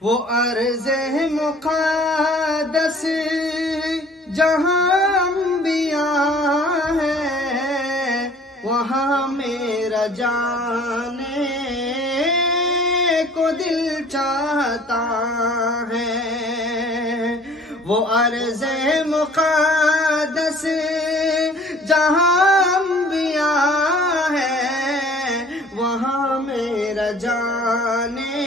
وہ ارض مقدس جہاں انبیاء ہے، وہاں میرا جانے کو دل چاہتا ہے۔ وہ ارض مقدس جہاں انبیاء ہے، وہاں میرا جانے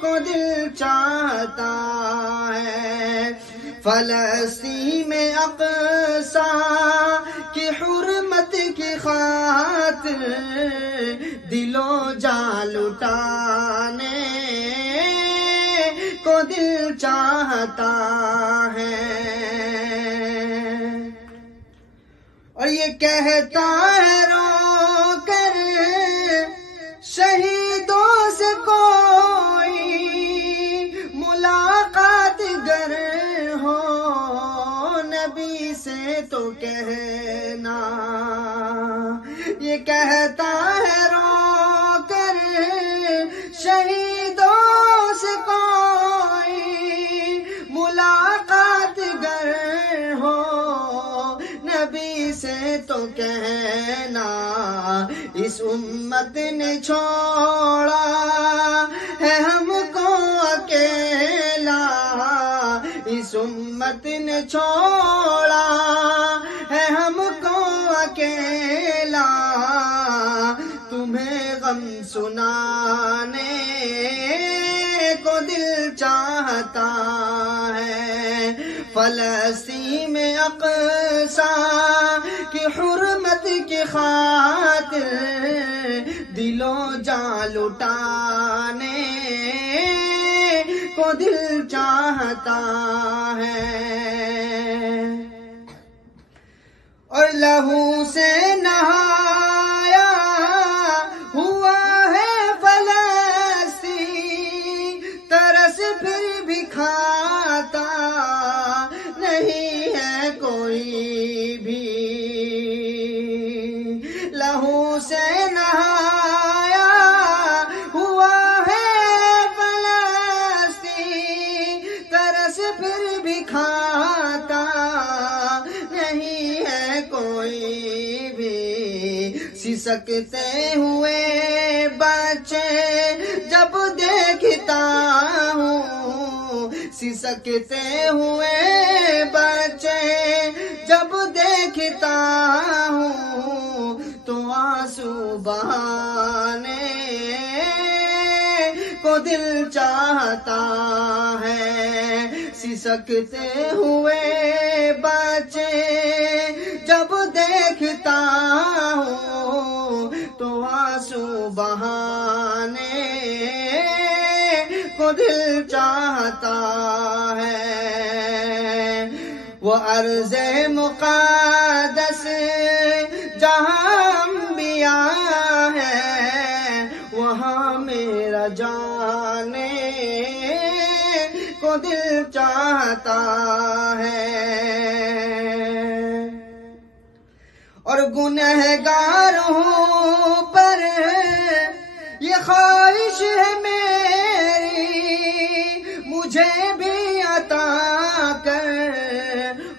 کو دل چاہتا ہے۔ فلسطین میں اقصیٰ کی حرمت کی خاطر دل و جان لٹانے کو دل چاہتا ہے۔ اور یہ کہتا ہے رو کر شہیدوں سے کوئی ملاقات گر ہو، نبی سے تو کہنا۔ یہ کہتا ہے رو کر شہیدوں سے کوئی ملاقات گر ہو، نبی سے تو کہنا۔ اس امت نے چھوڑا ہے ہم کو اکیلا، اس امت نے چھوڑا ہے ہم کو اکیلا، تمہیں غم سنانے کو دل چاہتا ہے۔ فلسطین میں اقصیٰ کی حرمت کی خاطر دل و جان لٹانے کو دل چاہتا ہے۔ اور لہو سے نہایا ہوا ہے فلسطین، ترس پھر بھی کھاتا نہیں ہے کوئی بھی۔ لہو سے نہایا ہوا ہے فلسطین، ترس پھر بھی کھاتا نہیں ہے کوئی بھی۔ سسکتے ہوئے بچے جب دیکھتا ہوں، سسکتے ہوئے بچے جب دیکھتا ہوں، تو آنسو بہانے کو دل چاہتا ہے۔ سسکتے ہوئے بچے جب دیکھتا ہوں، تو آنسو بہانے کو دل چاہتا ہے۔ وہ ارض مقدس جہاں انبیاء ہے، وہاں میرا جانے کو دل چاہتا ہے۔ اور گنہگاروں پر یہ خواہش ہے میری، مجھے بھی عطا کر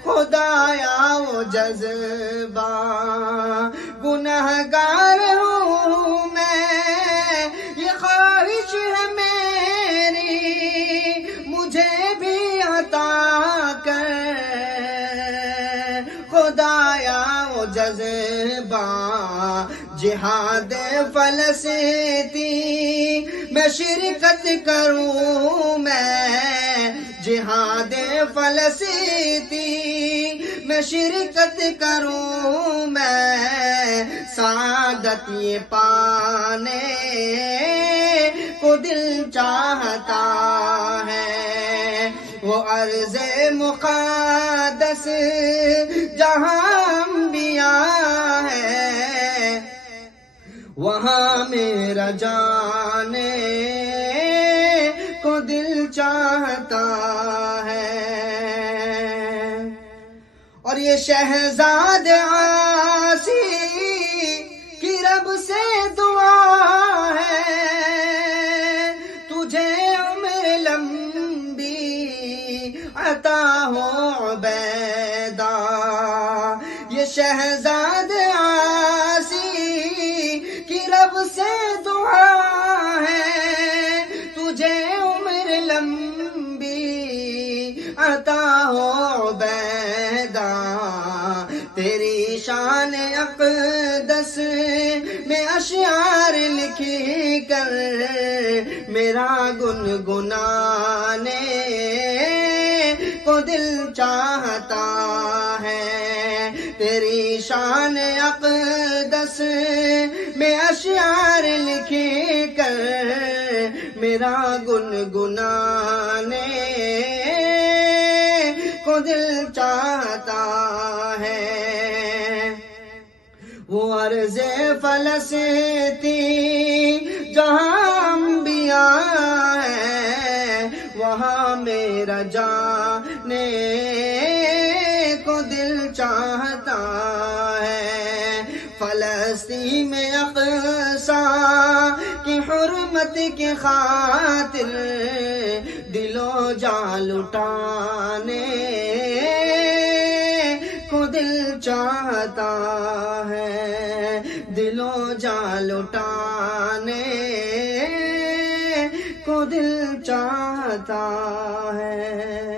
خدایا وہ جذبہ۔ گنہگار ہوں میں، یہ خواہش ہے میری، مجھے بھی عطا کر خدایا وہ جذبہ۔ جہاد فلسطین میں شرکت کروں میں، جہاد فلسطین میں شرکت کروں میں، سعادت یہ پانے کو دل چاہتا ہے۔ وہ ارض مقدس جہاں انبیاء ہے، وہاں میرا جانے کو دل چاہتا ہے۔ اور یہ شہزاد عاصی کی رب سے دعا ہے، تجھے عطا ہو عبیدہ، یہ شہزاد عاصی کی رب سے دعا ہے، تجھے عمر لمبی عطا ہو عبیدہ، تیری شان اقدس میں اشعار لکھ کر میرا گنگنانے کو دل چاہتا ہے، تیری شان اقدس میں اشعار لکھ کر میرا گنگنانے کو دل چاہتا ہے۔ وہ عرض فلسطین جہاں انبیاء ہے، وہاں میرا جانے کو دل چاہتا ہے، فلسطین میں اقصیٰ کی حرمت کی خاطر دل و جان لٹانے کو دل چاہتا ہے، دل و جان لٹانے کو دل چاہتا ہے۔